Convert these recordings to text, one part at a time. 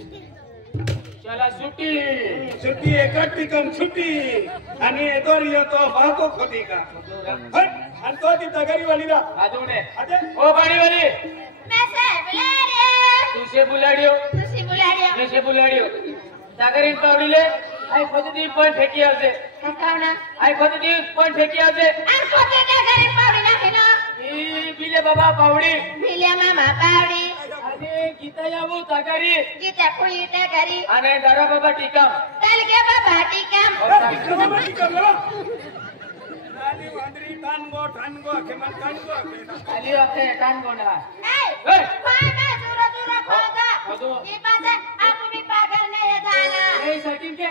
चला सुट्टी सुट्टी एकट टिकम सुट्टी आणि येतो येतो बाको खोती का हट आणि तो ती तगरी वाली रा आजूने अरे ओ पाणी वाली मैं से बुलाडियो तुसे बुलाडियो तुसी बुलाडियो तुसे बुलाडियो सागरीन पावडीले आई खोदती पण फेकी આવશે कावना आई खोदती पण फेकी આવશે આ કોતે નગરી પાવડી નાખીનો ઈ બીલે બાબા પાવડી ભીલે મામા પાવડી અને ગીતાયાવું તાગરી ગીતા પુઈ નગરી અને દાડા બાબા ટીકમ તલ કે બાબા ટીકમ टिकम टिकम लो आली वांदरी ठाणगो खेमन ठाणगो आली वखते कान गोंडा ए पाना जुरा जुरा खोदा खोदो. ये पासे आपू भी पागल नहीं जाना ए सटिन के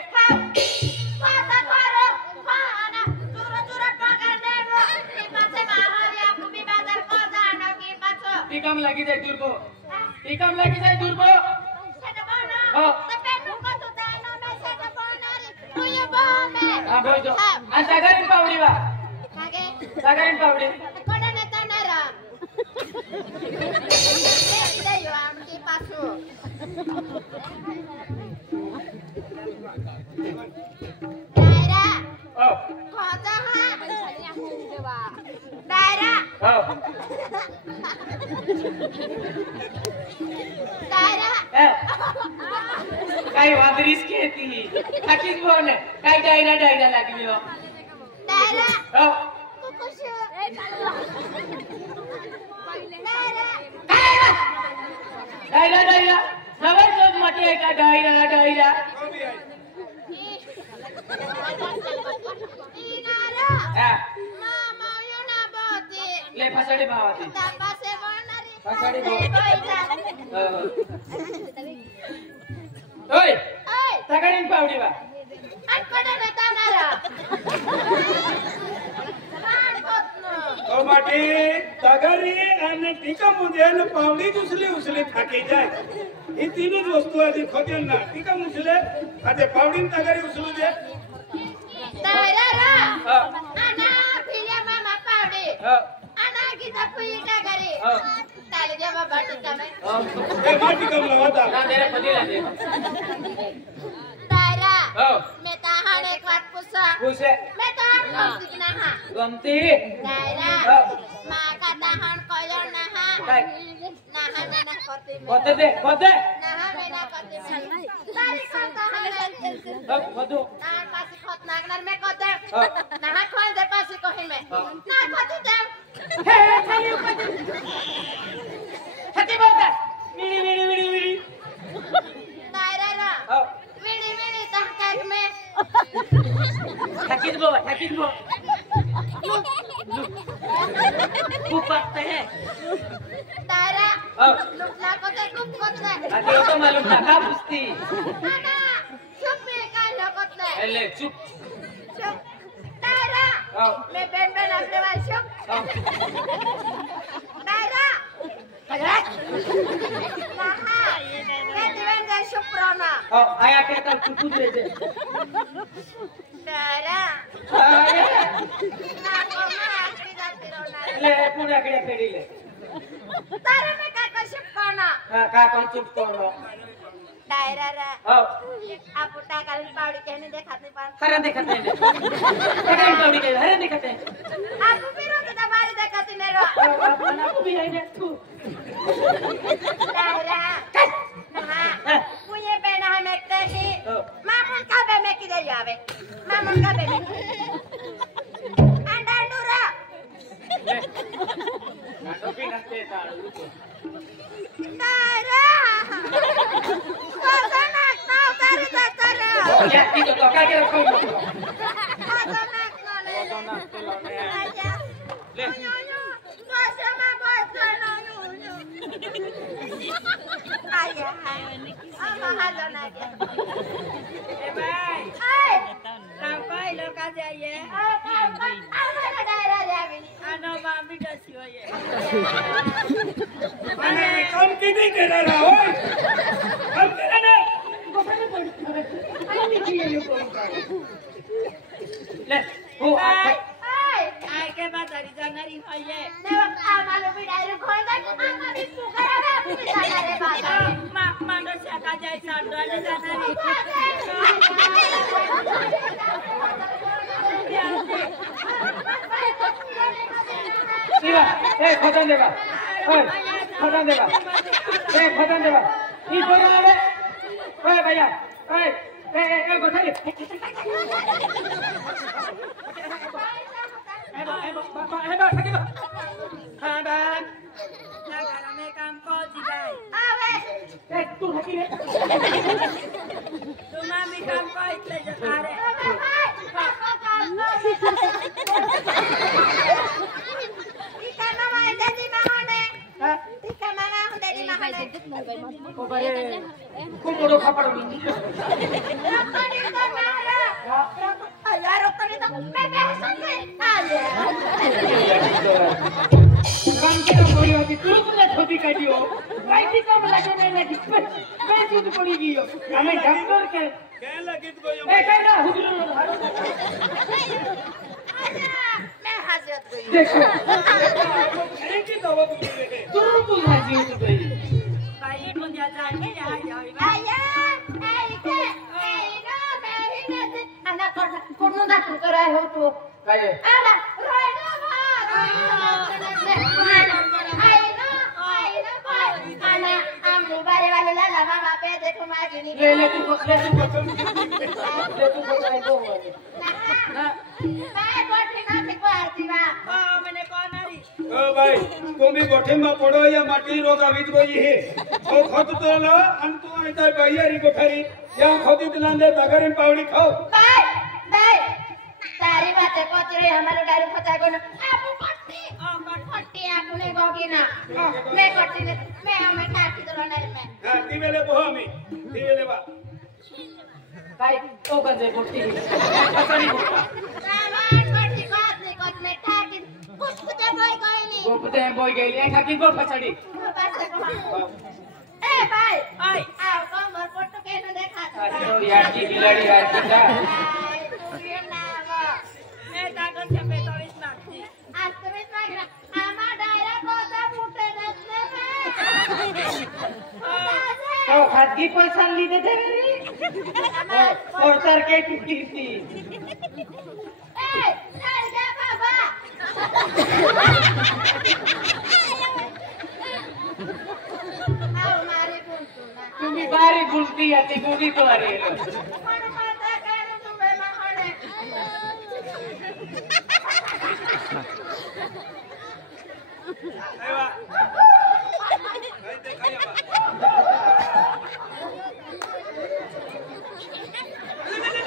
पासा करो पाना जुरा जुरा पागल नहीं वो ये पासे माहौल आपू भी बाजार को जाना के पासो टीकम लागी जाय दुर्बो टीकम लागी जाय दुर्बो सेटा बोना हो. तो पेनु को तो दाना में सेटा बोना रे तू ये बोमे हा बोलतो आ सागरीन पावडी वा कागे सागरीन पावडी कोणा नेता नारा दे यो आमके पासो दायरा ओ खोजा हा दायरा ओ दायरा ए काय वादरीस केती काकीच बोने काय डायना डायना लागलियो दायरा ओ कुकुश दायरा डायना डायना नवर जोग मटी आहे का डायना डायना इनारा हा मामा यो ना बोती ले फसाडी भावाती तपासे बोलणारी फसाडी ओय ओय सागरीन पावडी वा कोणा नेता नारा राण कोतनो तो माटी तगरी आणि टिकम उदेन पावडी उचली थाकी जाय ही तीनच वस्तू आधी खोदेन ना टिकम उचले आता पावडी तगरी उचलू दे दायरा रा हा आना फिल्या मामा पावडे हा आना गीता पुई नगरी हा ताले जे बाबा टिकमे ए माटी कम लावता ना तेरे पदीला दे दायरा हो मैं ताहाण एक बात पूछा पूछे मैं ताहाण कोणती ना हा गमती दायरा हो मा का ताहाण कोयो ना हा काय ना हा मैं ना करते मैं कोते दे कोते ना हा मैं ना करते मैं तारी को ताहाण हो कोदू ना पासी खोत नागनर मैं कोते हो ना हा खोय दे पासी कोहिन में हो ना खोती दे हे खाली कोते हती बोलता विडी विडी विडी विडी दायरा रा हो विडी विडी तहकाक में ठाकीच बो खूप वाटते है दायरा हो लुकना कोते खूप कोते आगे तो मालूम ना का पुस्ती ना चुप में काय लगत नाही एले चुप चुप दायरा हो मैं बेन बेन अपने वाल चुप हो दायरा ना मैं दिवन जा शुक्राना हो आया के तर कुकू दे दे दायरा अरे ना को मैं आखरी जाती रोना ले पुण्याकडे फेडीले तारे में काय को शुक्राना हा का कोण चुप कोण दायरा रा हो आप उठा कर पावड़ी कहने देखत नहीं पान हरण देखत नाही सगळी पावडी काय हरण देखत नाही आप भी रोते दबारी देखत मेरो आपण उभी आहे ना तू दायरा ना पुये बेना हमें कही हो मामुन का बे में किधर जावे मामुन का बे में अंडा अंडूरा नाटो भी नसते ताळू दायरा कोसा नाक नाव तारी तारा या ती तो काय केलं कोण कोसा नाक नाले आजा ले कोसा मा कोसा नानू आया आमा हालो ना गया ए बाय आय काम काय लोका जाये आमा दायरा जावी आनो मामी कशी होये आणि काम किती केला होय काम केला ना ले हो आय काय के बाजारी जाणारी होये देवा आम्हाला भी डायरेक्ट खोल दे आम्हाला भी पुकारा बे जाणार रे बाबा माणूस का शिवा ए खतन देवा ओए खतन देवा ए खतन देवा ई बोरा आवे ओए भैया ओए ए बसरी ए बा सकी बा हां बा ना घर में काम को जी भाई आवे ए तू हकी रे तू मामी काम को इतले जता रे कुकुरो खपड़ो नी कंके पड़ी होती तू तुला छोटी काटियो लाइट कम लगे नहीं लगी पे दूध पड़ी गियो हमें डॉक्टर के लगी तो ए कहना हुजूर मैं हाजिर गई देखो अरे की दवा दूर देखे तू तू हाजी हो गई भाई कौन जाता है मेरे हाजिर हो आया ए ना मेरी ने ana कोन ना करे हो तो काहे ana रोइना ana हमने बारे वाले लाला मामा पे देखो मागिनी ले तू बताए दो ना मैं कोठी ना से पारती बा ओ मैंने कौन आरी ओ भाई तुम भी गोठे में पड़ो या माटी रोग आवित गई है ओ खत तो ला अन तू आइता भैयारी कोठरी या खोदी तलांदे तगरिन पावड़ी खाओ बाय तारी बातें कोचरे हमारे गाड़ी फटा को ना आपू कट्टी आपने गोगी ना मैं कट्टी ने मैं हमें खाती तो ना मैं हां दिवेले बोहमी दिवेले बा भाई तो गंजे बोटी पकड़ी बोटा सामान कट्टी बात नहीं करने ठाकी कुछ गोपते बोई गई ले खाकी को पछड़ी ए भाई ओए आओ कम घर फोटो के न देखा अरे यार की बिलाड़ी यार की जा ए कागज पे 45 मार्क्स आज तुम्हें मांगना आमा डायरा कोता फूटे दसने तो खादी पैसा ली दे दे मेरी और सर के टूटी थी ए चल जा बाबा आओ मारी बुलतुना तुम्ही बारी बुलती आती गोदी तो आ रही है पण माता कहने तुम्हें माहौले आवा भाई देखाया बा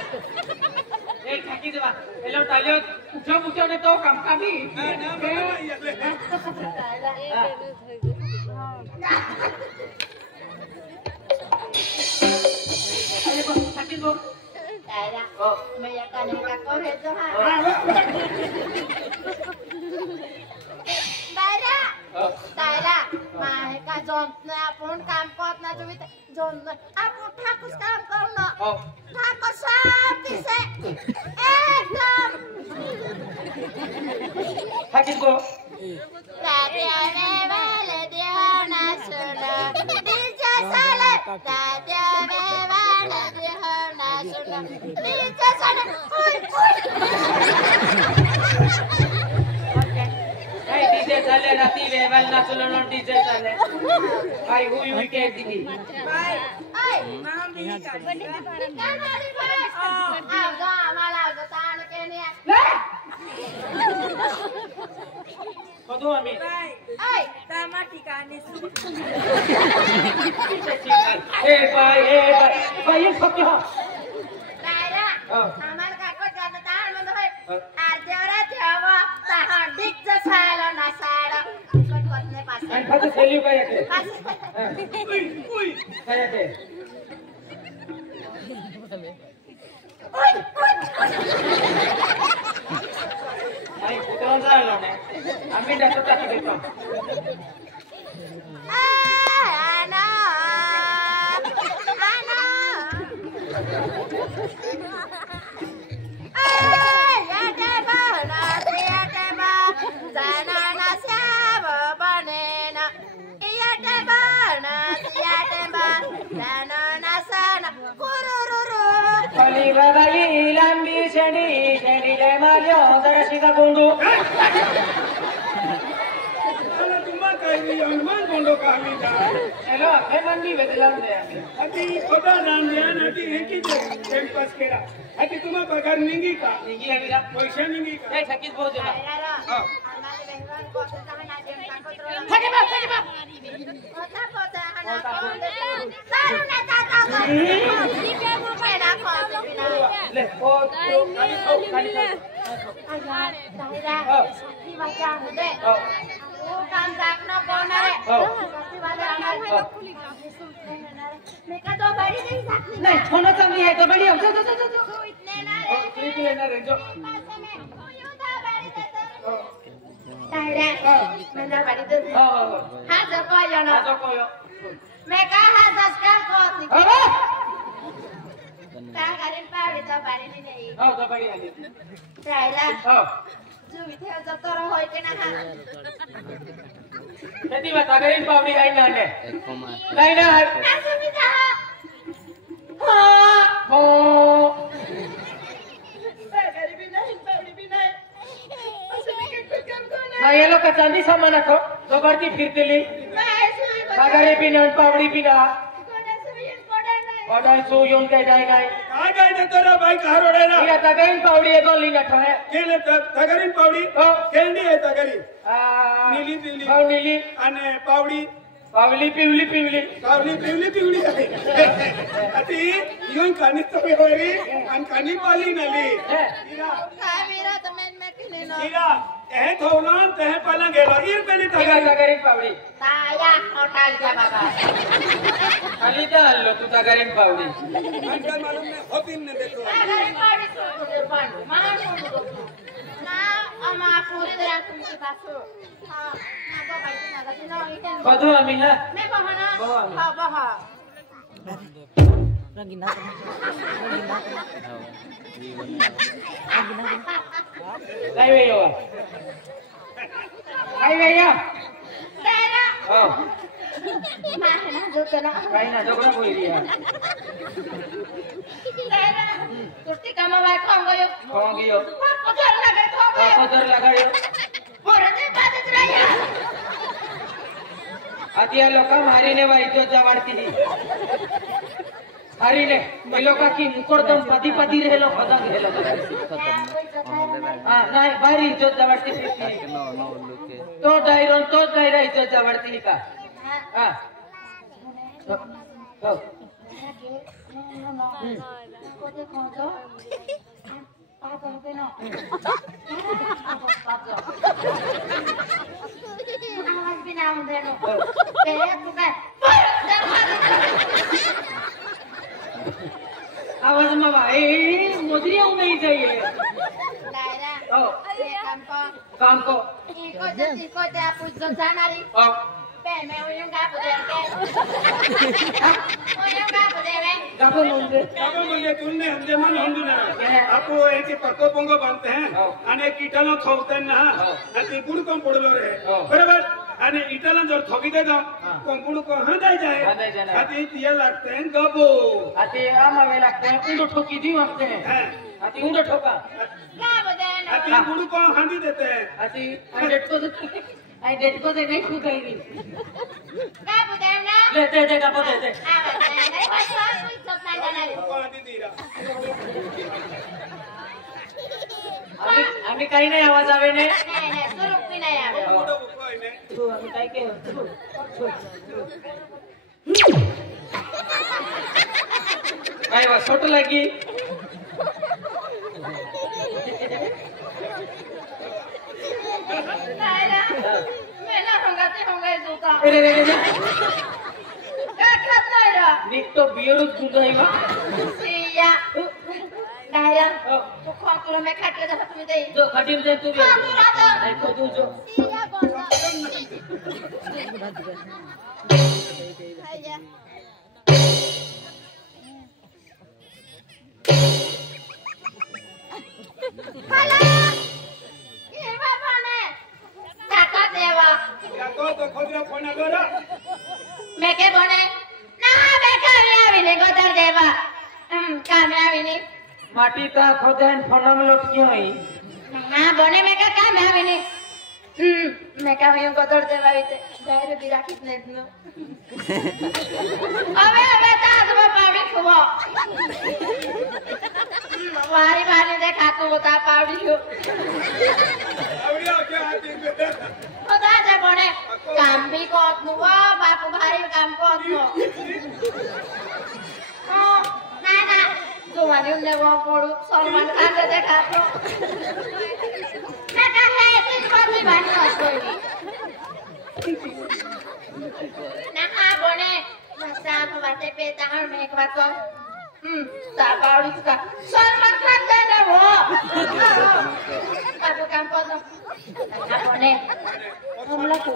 ए खाकी देवा एलो तालियो उठो ने तो काम का भी ना अरे बा खाकी दो दायरा मैं या काने का करे जो हां दायरा दायरा माहे का जॉन आपण काम करत ना तुम्ही जॉन आपण ठाकुस काम करना ठाकुर साहब किसे एकदम खाकी दो राजा वाले दियो ना सुना डीजे साले राजा वाले दियो ना सुना डीजे साले भाई डीजे चले राती वेवल ना चलो डीजे चले भाई हुई के दिखी भाई ओए नाम भी कर कानाली भाई आओ जा माला जा तान के ने कदो हमें ओए तामा ठिकाने सु ए भाई ये सब क्या दायरा हमार का को जान तान मन होय आजरा देवा ताहं डिक जा सालो ना सालो कोट कोटने पास आणि फक्त सेल्यू काय येते उई काय येते ओय आणि कुत्रा झाला नाही आम्ही डॉक्टर टाकी देतो आना या देवा ना या देवा जाना ना सब बनेना या देवा ना जाना ना Kali bagai lambi sendi sendi le mario darasika bundu. Kalau cuma kayak yang mana bondo kami dah. Hello, mandi betulan deh. Hati kota dan dia nanti ini tempat kira. Hati cuma bagar ninggi ka. Ninggi lagi dah. Poisa ninggi ka. Sakit boh juga. Taira, amali behran kota jangan ada yang takut terlalu. Sakit boh. Kota anak kota. Baru nak takut. Dia mau kena kota bila. Le, oh, kali tahu. Taira, di macam ni. Oh. Bukan zakno bonare. Oh. Tapi macam ni. Mereka dua bari नहीं सकती. नहीं, होना चाहिए है तो बढ़िया. जो. इतने ना रे. Ini लेना रे जो. पास में. क्यों दो bari देते? Taira, mana bari देते? हाँ जब आया ना. Ajo koyo. मैं कहा दस का कोती. Apa? Kah kalian bari तो bari नहीं. Oh, तो बढ़िया ni. Taira, Oh. जो विधि जब तो रहो इतने ना. Jadi batagarin paudi lain na ne. Lain na. Masuk bisa. Oh. Bari binai, bari binai. Masuk bikin pikir kau ना ये लोग का चांदी सामान रखो तो बढ़ती फिरती ली बागारे भी नहीं पावड़ी भी ना और सोयूं के जाए गए आ गए तो तेरा भाई कहाँ रोड़े ना ये तगरीन पावड़ी है तो लीना ठहरे केले तगरीन पावड़ी केंडी है तगरी नीली पीवली नीली अने पावड़ी पावली पिवली पिवली पावली पीवली पीवली अति यूं खानी तो मेरी अन खानी पाली नली मेरा तो मैं किने ना कीरा तह थोनान तह पाला गेलो ईर पेली तगरीन पावड़ी ताया होटल जा बाबा खाली दा लो तू तगरीन पावड़ी अंकल मालूम ने होतिन ने देखो तगरीन पावड़ी सुन दे पान मान सुन ना अमा पूरी तरह तुमके पास हां ना तो भाई ना तो ना इतने बधु अमी है मैं बहना हां बहा लाइवे यो तेरा हां माने ना जो तना भाई ना जोगड़ा कोई दिया तेरा कुर्ती कमा भाई कौन गयो कोदर लगायो बोरे दे बात रहा आतिया लोका मारीने वाली जो जवाड़ती थी हरी ने ये लोका की मुकोड़दम पदी रहे लो पदा रहे लो हां नहीं बारी जो जवाड़ती थी तो डायरा जो जवाड़ती का हां तो आवाज भी ना आऊं देनो तेरे तू का आवाज में भाई मुजरी हो नहीं चाहिए दायरा काम को इको ते आप जो जानारी पे मैं उयं का बुझे गाबो मुंडे बाबा मुझे तुमने हमसे मन हम ना आपको ऐसे पक्को पोंगो बनते हैं अने कीटाणु थोपते हैं ना अति गुड़ कम पड़लो रे बराबर अने ईटालन जो थोकी दे दो कंपुड़ को हाँ दे जाए अति तिया लगते हैं गबो अति आमा वे लगते हैं उंडो ठोकी दी लगते हैं अति उंडो ठोका अति गुड़ को हाँ दी देते हैं अति डेट को दे नहीं ठुकाएगी का बुझे ना ले दे का पता दे आम्ही काही नाही आवाज आवे ने नाही सुरुक भी नाही आवे तू आम्ही काय के काय वा छोट लगी मैं ना होंगे जूता रे काय खात नाही रा नीट तो बियरच गुंडाईवा सिया दायरा तू खोकलो मैं खाट के जात तुम्ही दे जो खटील दे तू नाही को तू जो सिया बोला हाया हॅलो ये बाबा ने काका देवा या तो खोजरा फोन आगोरा मैं के बोने ना बेटा आवी ने गोदर देवा काम आवी नहीं माटी ता खोदेन फोनम लटकी होई ना बने में का काम आवी नहीं मैं काम यूं को तोड़ दे बाईते दायरे भी राखी नहीं दो अबे ताज में पावड़ी खुबो वारी वारी देखा तू बता पावड़ी हो आवड़िया क्या आती खुदा से बने काम भी को नुवा बापू भारी काम को नु ना ना जो वाली उन्हें वो पोड़ू सलमान खान से देखा तो ना का है तीन बार भी बात कोई ना हाँ बने मस्ता बातें पे ताहर में एक बात को तापावड़ी का सलमान खान देना वो बापू काम को तो ना बने हमला तो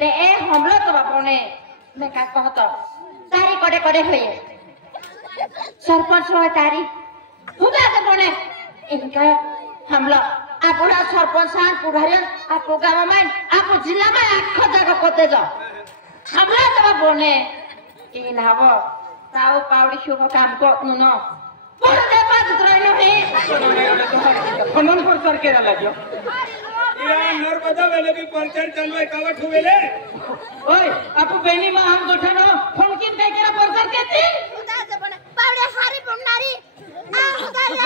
बे हमला तो बापू ने मैं क्या कहता तारी कोडे कोडे हुई सरपंच हुआ तारी हुआ तो बने इनका हमला आपड़ा सरपंच सान पुढारियन आपको गाव में आपको जिल्ला में आखो जगह कोते जाओ हमला तो बने इन हवो ताऊ पावड़ी शुभ काम को नुनो बोलो दे पास उतरनो है फोनम पर सर के लाग्यो इरा नर्मदा वेले भी परचर चलवे कवट हुवेले ओए आपु बेनी में हम गोठनो फोन किन के केरा पर सर केती खुदा से बने पावड़ी हारी बुमनारी आ खुदा ये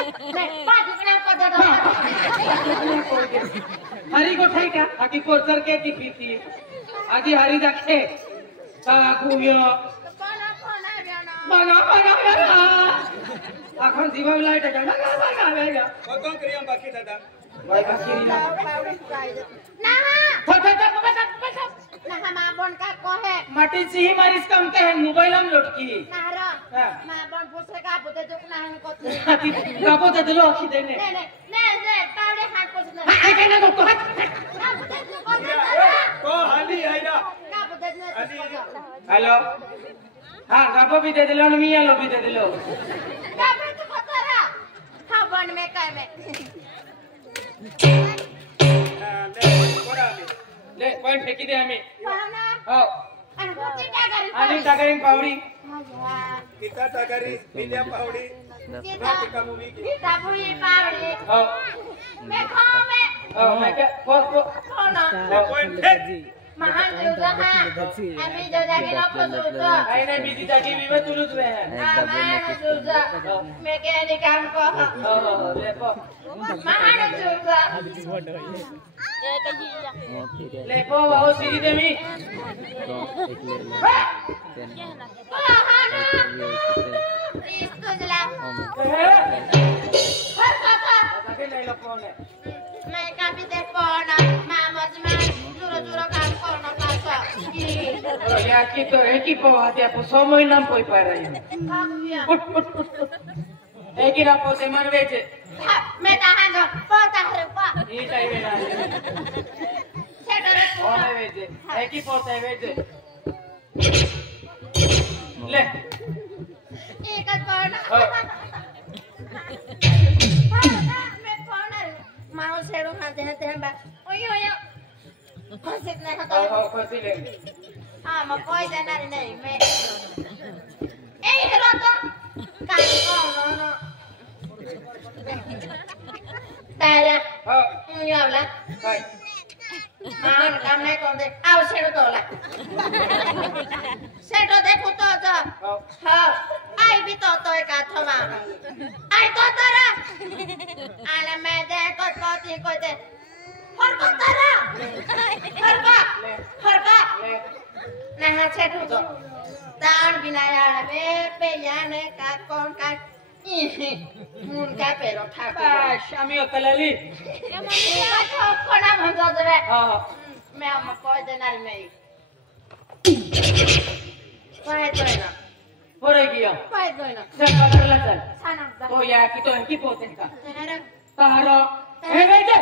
पास उतना को दे दो हरी गोठाई का आकी पर सर के दिखीती आजी हरी जाखे काकुयो बना এখন জীবন লাইট আছে না না কত ক্রিয়া বাকি দাদা ভাই বাকি না ना फटा ना मां बन का कहे माटी से ही मारिस कम के मोबाइल हम लटकी नारा हां मां बन पूछे का बुते जो ना है को कापो दे दिलो आखी देने ने पावड़े हाथ को ना हां के ना को का बुते जो को को हाली आइरा का बुते ने हेलो हां कापो भी दे दिलो मिया लो भी दे दिलो का बुते को तोरा हां बन में काय में ले कोई फेंकी दे हमें पावना हो अनकोती का करी आणि टाकाईन पावडी किता टाकरी मिल्या पावडी सीता बुई पावड़ी हो मैं खाओ में हो मैं क्या खाना पॉइंट फेक महान जुगा हां अभी जो जाके ना फसुगा आई नहीं बीजी जाके भी मैं तुलुस रहे हैं महान जुगा मैं के नि काम को हो ले पो महान जुगा ले पो वो सीधी दे मी महान इसको जला हर कथा जाके ले लो फोन है मैं का भी दे पाना मामा जी मैं जुरो काम करना पासा या की तो है की पो आते पो समय नाम कोई पा रही है एक ही ना पो से मन वेचे मैं ताहा जो पता रे पा ये चाहिए ना सेटरे कौन है वेचे एक ही पो है वेचे ले एक करना मैं पाना माओ सेड़ो खाते हैं बा ओयो ओयो फसित नहीं हो होता फसी ले हां मैं कोई देना नहीं मैं ए हेलो तो काम को नो तारा हो यो वाला भाई मान काम नहीं कर दे आओ सेड़ो तो ला सेड़ो देखो तो जा हो हां आई भी तो एक अथवा आई तो तारा आला मैं दे को पति को दे हर को तारा हर का ले ना सेड़ो तो तान बिना यार पे याने का कौन का मुन का पेरो ठाकुर बस আমি অকলালি कोना भंजा देबे हां मैं हम कोई देनार नहीं कोई तो ना परे गया कोई तो ना चल पकड़ला चल साना तो या की तो है की पोते का तेरे तारो हे वेचे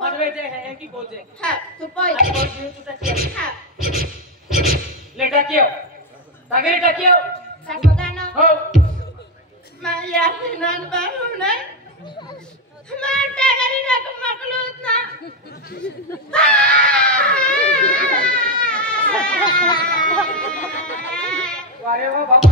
मन वेचे है की पोते हां तू कोई कोई तू तो हां लेटा क्यों तागरी टाकियो साकोदानो हो मैं यार नन बाहु ना मैं टागरी ना मकलूत ना वारे वो बाबू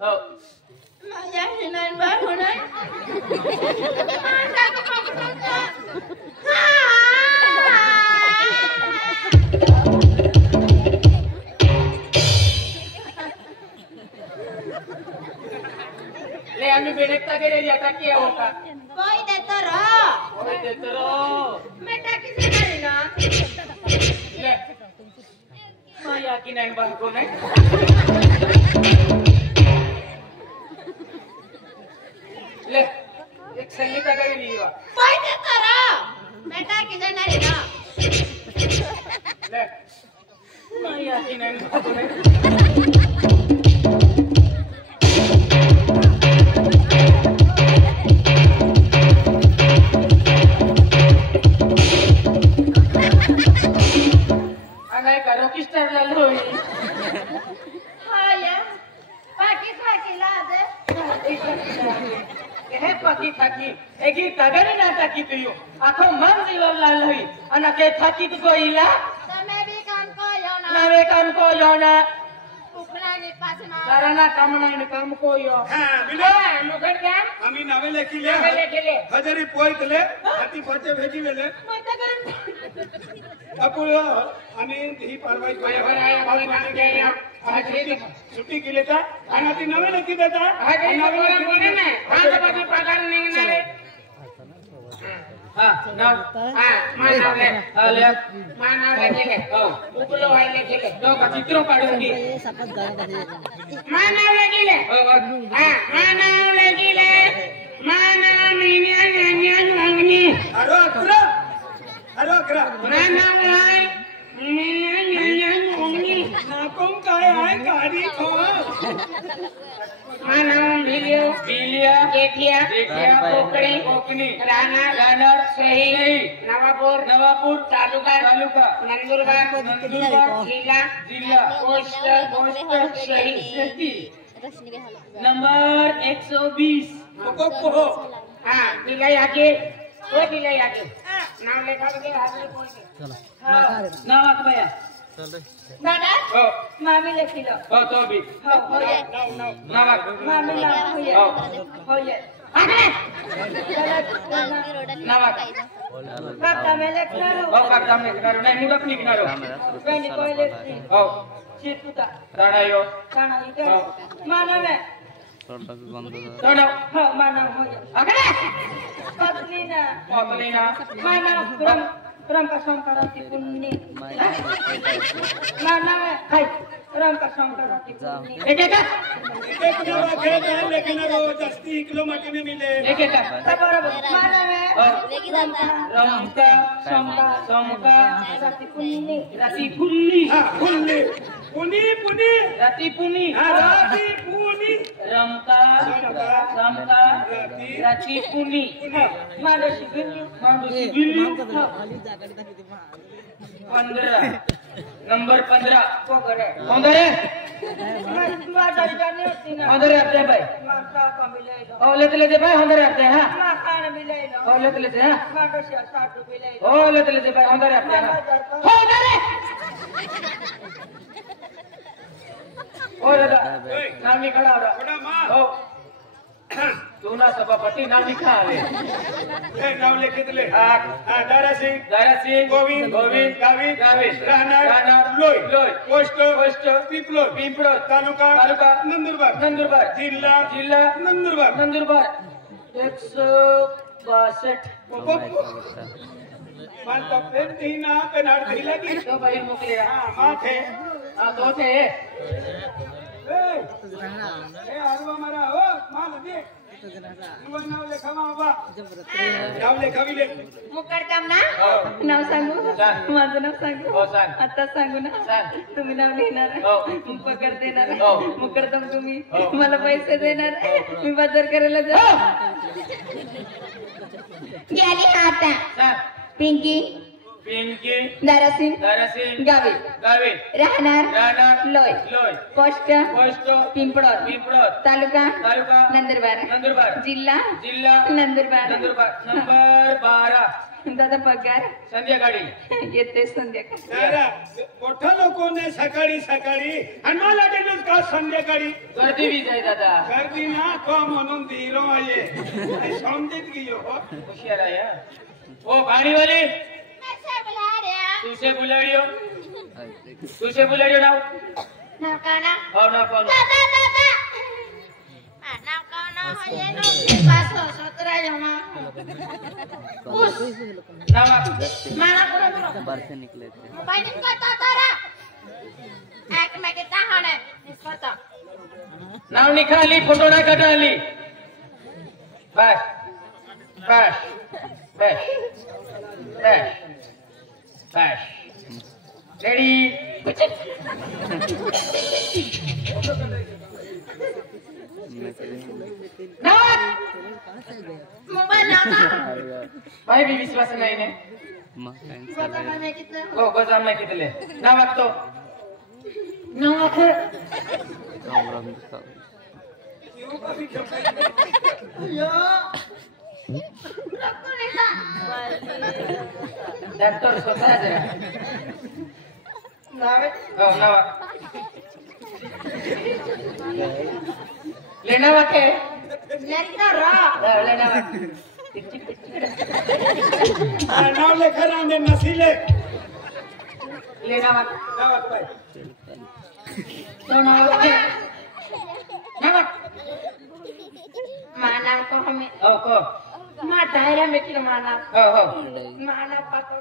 हो माझ्या हिनांवर होणार माझा ले आम्ही बेडकता गेलेली आता की होता कोई देतो रो होय देतो रो बेटा किसी करी ना ले माया की नाही बाको नाही ले एक संगीता गेलेली वा कोई देतो रो बेटा किसी करी ना ले माया की नाही बाको नाही रॉकिस्टार झालो पाकी खाकी लादे हे पाकी थाकी एकी तगड़ी ना ताकी तुयो आखो मन जीव लालोई अना के थाकी तो कोईला તમે બી કામ કોયો ના नावे काम को योना ઉપરાની પાછના कराना कामना ने काम को यो हा बिले मुखर क्या आम्ही नावे लेखिले नावे लेखिले. हजारी पोइतले हाती पचे भेजी वेले आपण आम्ही ही कारवाई बरोबर आहे कोणी काम केलं आज सुट्टी केली का आणि ती नवे लेखी देता आज नवीन कोणी नाही आज बाजू पगार निघणार आहे हां नाव हां मानाव ले आले मानाव लेखिले हो उपलो आहे लेखिले तो का चित्र काढून घे मानाव लेखिले हो हां मानाव लेखिले मानाव मिन्या न्या वांगणी अरे अकरा मानाव आहे मिन्या न्या वांगणी नाकोम काय आहे गाडी खो मानव बिलिया जेठिया कोकणी राहणार सही नवापूर तालुका नंदुरबार जिल्हा पोस्ट सही नंबर 120 को हाँ दिलाई आगे वो दिलाई आगे नाम लेखा के हाथ में बोल नाम आक भैया દાદા हो મામી લખી લો हो तो भी હો હોયે नाम आक મામી નામ હોયે हो હોયે आगे नाम आक બાપ તમે લખનારો हो काका में करो नहीं मुदक निकनारो વેની કોઈ લખતી हो ચીતુતા तणायो કાણા ઈ માનવે तणो હો માનવ હોયે आगे પત્નીના मोतलीना માનવ રમ का संकराती पुण्य मानव हाय रम का संकराती पुण्य एक एक नवा खेळ आहे लेकिन रो जास्ती किलोमीटर में मिले एक बरोबर मानव रमका समका राती पुन्नी हा पुनी पुनी राती पुन्नी राती पुनी रमका समका राती पुन्नी मानसी गिल्ली मांडूसी गिल्ली 15 नंबर 15 को करे 15 माझा जाने होती ना 15 आते भाई माता का मिले लो ओ लेते भाई 15 आते हैं माता ने मिले लो ओ लेते हैं मानसी 60 मिले लो ओ लेते भाई 15 आते हैं हो दरे ओ दादा नाम लिखा हो बड़ा मां हो तू ना सभापति नाम लिखा है हे नाव लिखित ले दारा सिंह गोविंद गावित राहणार लोई पोस्ट पिंपलोड तालुका नंदुरबार जिल्हा नंदुरबार 162 मान तो फिर तीना पे नाड़ दी लगी तो भाई मुकले माथे तो थे ए आरवा मारा हो माल दे तू नाव लेखा बाबा नाव लेखा विले मुकरदम ना नाव सांगू माझं नाव सांगू हो सांग आता सांगू ना सांग तुम्ही नाव लिहिणार हो पगार देणार हो मुकरदम तुम्ही हो मला पैसे देणार मी बाजार करायला जाऊ गेली आता सांग पिंकी पिंकी दारासिंग दारासिंग गावी गावी राहणार लोय लोय पोस्ट पिंपळद तालुका नंदुरबार जिल्हा नंदुरबार नंबर 12 दादा पगार संध्याकाळी येते संध्याकाळी दादा मोठ्या लोकांनी सकाळी आणि मला वाटेल का संध्याकाळी गर्दी भी जाए दादा गर्दी ना को म्हणून धीरो आहे समजित गियो होशियार है ओ पानी वाली कैसे बुला रहे तुझे बुला रही ना नाकाना और ना कौन दादा नाकाना है ये नो पास 17 जमा उस ना माना करो से निकले थे मोबाइल का तारा एक में कितना होने इसको नाव निकाली फोटो ना कटाली बस रेडी मोबाइल ना भाई भी विश्वास नाही ने बता मैं कितना हो गोजाम नाही कितले ना वागतो नो आखे यो रखो नहीं डॉक्टर स्वतः जरा नावे हो नावा लेना वाके लेना रा लेना नाव लेकर आंदे नसीले लेना वाके दावत भाई तो नावे नावे माना को हमें हो को मा दायरा में किलो माना हो माना पाको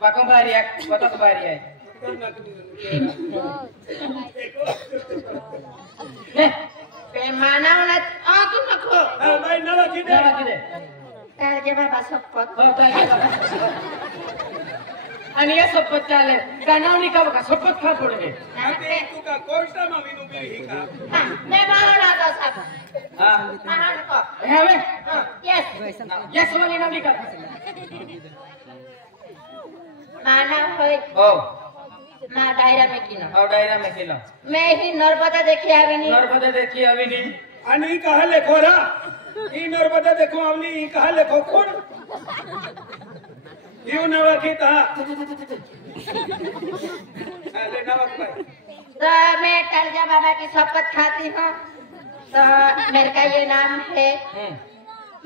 पाको बारी आहे कोतो बारी आहे पे माना वाला आ तुम रखो भाई नवा किदे लेना किदे काय के बाबा शपथ हो काय आणि या सोबत चाले कानावणी का बघा सोबत खा पडले आते तू का कोर्टा मा विनु बिही का मैं माना ना सब हा माना को हवे यस यस वाली नावली का माना होय हो मा दायरा में किनो और डायरा में केला मैं ही नर्मदा देखी आवे नहीं नर्मदा देखी अभी नहीं आणि कहा लेखो रा ई नर्मदा देखो आवली ई कहा लेखो कोण यू नवा किता ले नवा भाई तो मैं कलजा बाबा की शपथ खाती हूँ तो मेरे का ये नाम है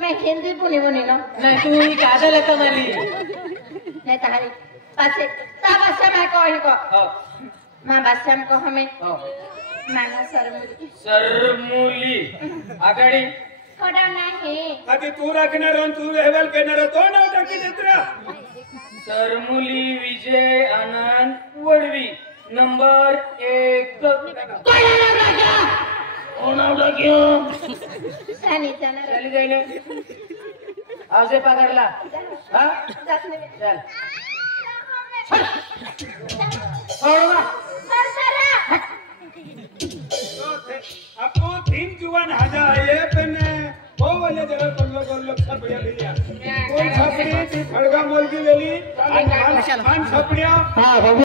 मैं हिंदी पुनी ना नहीं तू ही काजल है कमली नहीं तारी पासे तब समय को ही को हो माँ बच्चन को हमें हो माना सरमुरी सरमुली आगाड़ी कोड़ा नहीं आते तू रखना रन तू हेवल केनर तो ना टाकी देत्रा सरमुली विजय आनंद वडवी नंबर 1 कोड़ा ना क्या ओनावला क्यों सानी जाना चली जाइने आवजे पगारला हा दस मिनट चल ओडवा सर आपको तीन जुवान हाजा आए पने वो वाले जगह कोल्लो छपड़िया लिया कोई छपड़ी थी फड़गा मोल की लेली पान छपड़िया हां